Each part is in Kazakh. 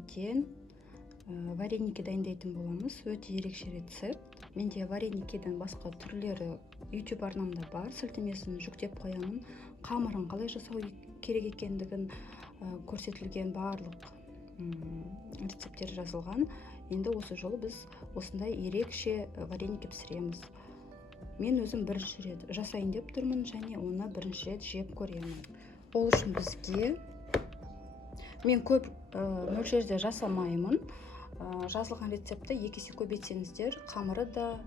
вареникеден вареники дайындайтын боламыз. Өте ерекше рецепт. Менде вареникеден басқа түрлері YouTube арнамда бар. Сілтемесін жүктеп қоямын. Қамырын қалай жасау керек екендігін көрсетілген барлық рецепттер жазылған. Енді осы жолы біз осындай ерекше вареники пісіреміз. Мен өзім бірінші рет жасайын деп тұрмын және оны бірінші рет жеп көремін. Ол үшін бізге мен көп мөлшерде жасамаймын. Жазылған рецепті 2 есе көбейтсеңіздер, қамыры да,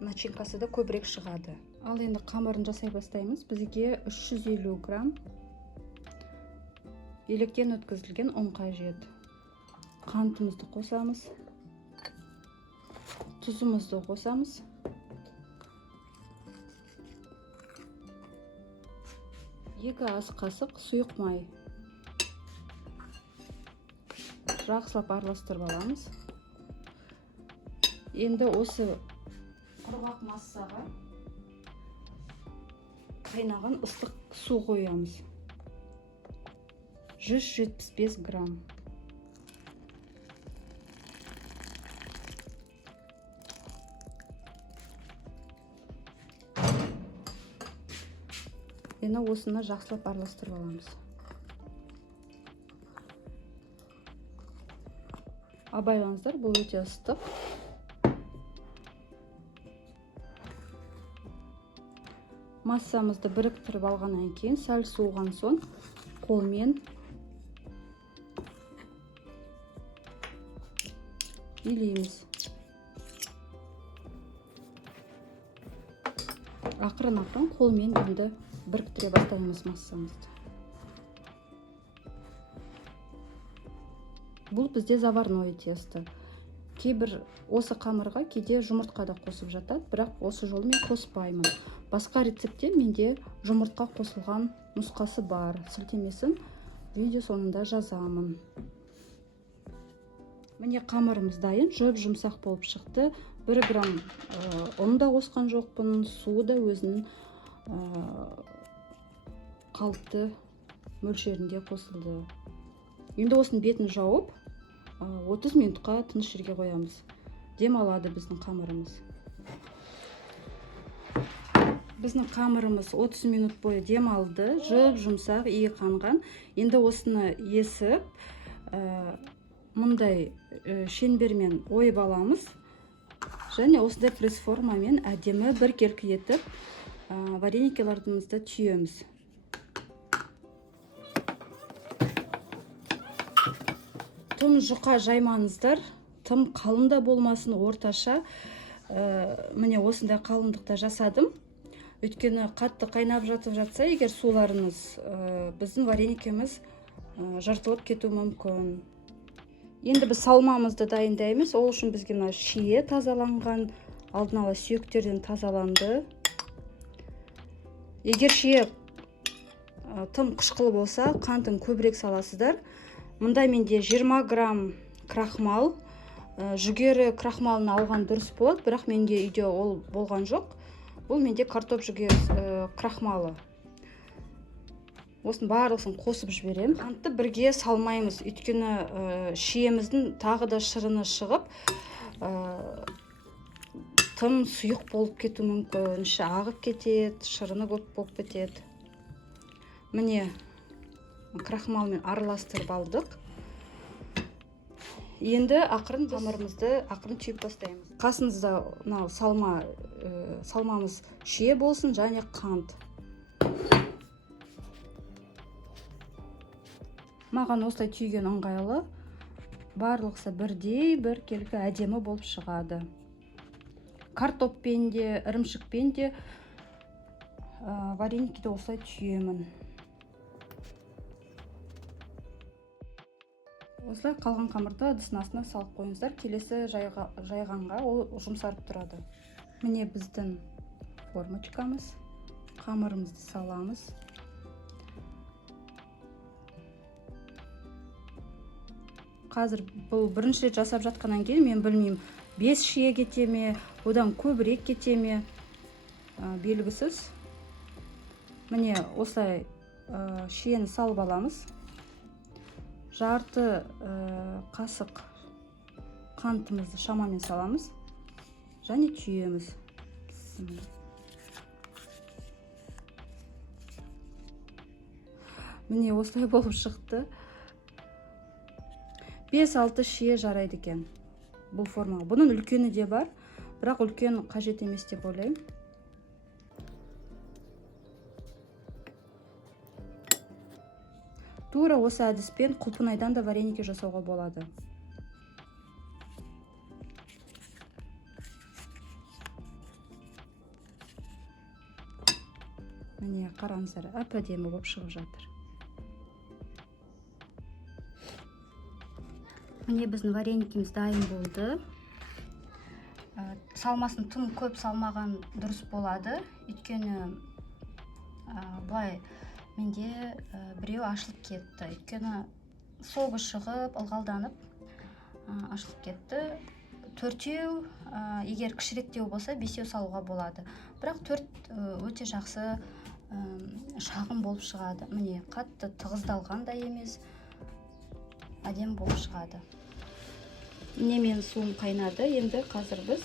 начинкасы да көбірек шығады. Ал енді қамырын жасай бастаймыз. Бізге 350 грамм електен өткізілген ұн қажет. Қантымызды қосамыз. Тұзымызды қосамыз. Екі ас қасық сұйық май. Жақсылап араластырып аламыз. Енді осы құрғақ массаға қайнаған ыстық су қоямыз. 175 грамм. Енді осыны жақсылап араластырып аламыз. Абайлаңыздар, бұл өте ыстық. Массамызды біріктіріп алғаннан кейін, сәл суыған соң қолмен илейміз. Ақырын-ақырын қолмен енді біріктіре бастаймыз массамызды. Бұл бізде заварное тесто. Кейбір осы қамырға кейде жұмыртқа да қосып жатады, бірақ осы жолы мен қоспаймын. Басқа рецептте менде жұмыртқа қосылған нұсқасы бар. Сілтемесін видео соңында жазамын. Міне қамырымыз дайын, жұмсақ болып шықты. 1 грамм ұн да қосқан жоқпын, су да өзінің қалыпты мөлшерінде қосылды. Енді осының бетін жауып 30 минутқа тыныш жерге қоямыз. Демалады біздің қамырымыз. Біздің қамырымыз 30 минут бойы демалды, жұмсақ, иіқанған. Енді осыны есіп, мұндай шеңбермен ойып аламыз. Және осындай пресс-формамен әдемі біркелкі етіп вареникілерімізді түйеміз. Тым жұқа жаймаңыздар, тым қалың да болмасын, орташа. Міне осындай қалыңдықта жасадым. Өйткені қатты қайнап жатса, егер суларыңыз, біздің вареникіміз жыртылып кету мүмкін. Енді біз салмамызды дайындаймыз. Ол үшін бізге шие тазаланған, алдын ала сүйектерден тазаланды. Егер шие тым қышқылы болса, қантын көбірек саласыздар. Мұнда менде 20 грамм крахмал, жүгері крахмалын алған дұрыс болады, бірақ менде үйде ол болған жоқ. Бұл менде картоп жүгері крахмалы. Осын барлығын қосып жіберем. Қантты бірге салмаймыз, өйткені шиеміздің тағы да шырыны шығып, тым сұйық болып кету мүмкін, іші ағып кетеді, шырыны көп болып кетеді. Міне крахмалмен араластырып алдық. Енді ақырын қамырымызды ақырын түйіп бастаймыз. Қасыңызда салмамыз шие болсын және қант. Маған осылай түйген ыңғайлы. Барлықса бірдей біркелкі әдемі болып шығады. Картоппен де, ірімшікпен де вареникті осылай түйемін. Осылай қалған қамырды ыдыстың астына салып қойыңыздар. Келесі жайғанға ол жұмсарып тұрады. Міне біздің формочкамыз. Қамырымызды саламыз. Қазір бұл бірінші рет жасап жатқаннан кейін мен білмеймін, 5 шие кете ме, одан көбірек кете ме, белгісіз. Міне осылай шиені салып аламыз. жарты қасық қантымызды шамамен саламыз және түйеміз. Міне осылай болып шықты. 5-6 шие жарайды екен бұл формаға. Бұның үлкені де бар, бірақ үлкен қажет емес деп ойлаймын. Тура осы әдіспен құлпынайдан да вареники жасауға болады. Міне қараңыздар, әп-әдемі болып шығып жатыр. Міне біздің вареникіміз дайын болды. Салмасын тым көп салмаған дұрыс болады. Өйткені былай менде біреу ашылып кетті. Өйткені соғы шығып, ылғалданып ашылып кетті. 4-еу, егер кішіректеу болса 5-еу салуға болады. Бірақ 4 өте жақсы шағын болып шығады. Міне қатты тығыздалған да емес, әдем болып шығады. Міне мен суым қайнады. Енді қазір біз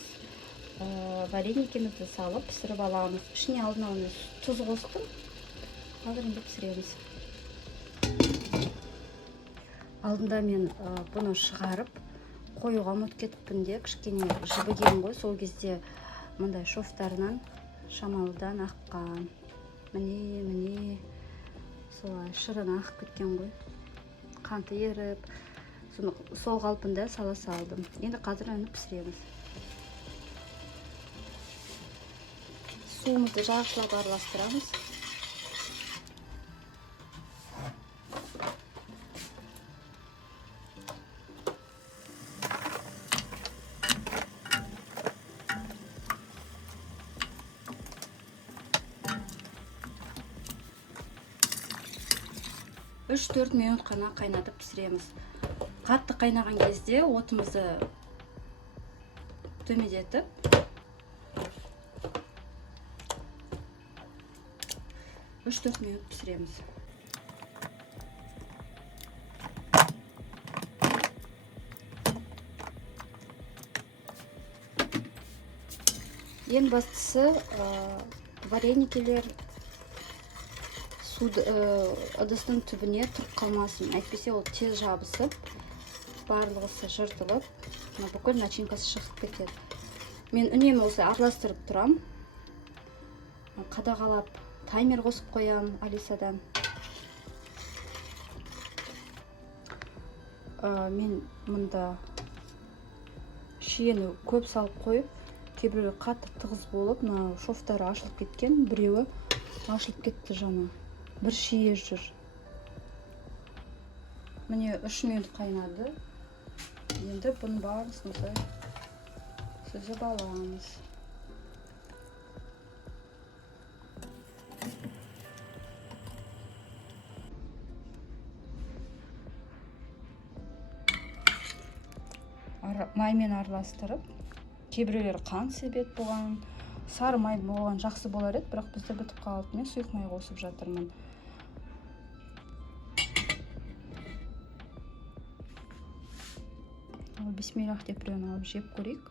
вареникімізді салып пісіріп аламыз. Ішіне алдын-ала тұз қостым. Қазір енді пісіреміз. Алдында мен бұны шығарып қоюға ұмытып кетіппін де, кішкене жібіген ғой. Сол кезде мындай шофтарынан шамалыдан аққан. Міне солай шырын ақып кеткен ғой. Қанты еріп, сол қалпында сала салдым. Енді қазір оны пісіреміз. Суымызды жақсылап араластырамыз. Үш 4 минут қана қайнатып пісіреміз. Қатты қайнаған кезде отымызды төмендетіп 3-4 минут пісіреміз. Ең бастысы вареникелер ыдыстың түбіне тұрып қалмасын. Әйтпесе ол тез жабысып, барлығы жыртылып, бүкіл начинкасы шығып кетеді. Мен үнемі осы араластырып тұрам. Қадағалап таймер қосып қоям Алисадан. Мен мұнда шиені көп салып қойып, кейбіреуі қатты тығыз болып, шофтары ашылып кеткен, біреуі ашылып кетті жаңа. Бір шие жүр. Міне 3 минут қайнады. Енді бұның барлысын сүзіп аламыз. Маймен араластырып, кейбіреулер қант себет болған, сары май болған жақсы болар еді, бірақ бізде бітіп қалды. Мен сұйық май қосып жатырмын. Бисмиллах деп біреуін алып жеп көрейік.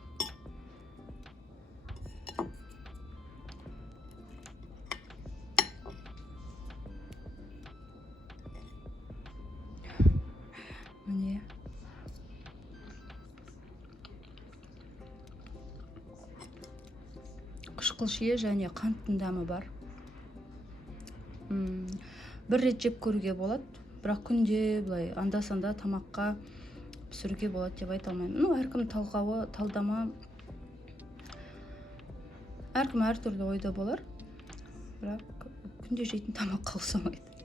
Міне. Қышқыл шие және қанттың дәмі бар. Бір рет жеп көруге болады, бірақ күнде былай анда-санда тамаққа пісіруге болады деп айта алмаймын. Әркім талғауы, талдама, әркім әртүрлі ойда болар, бірақ күнде жейтін тамаққа ұқсамайды.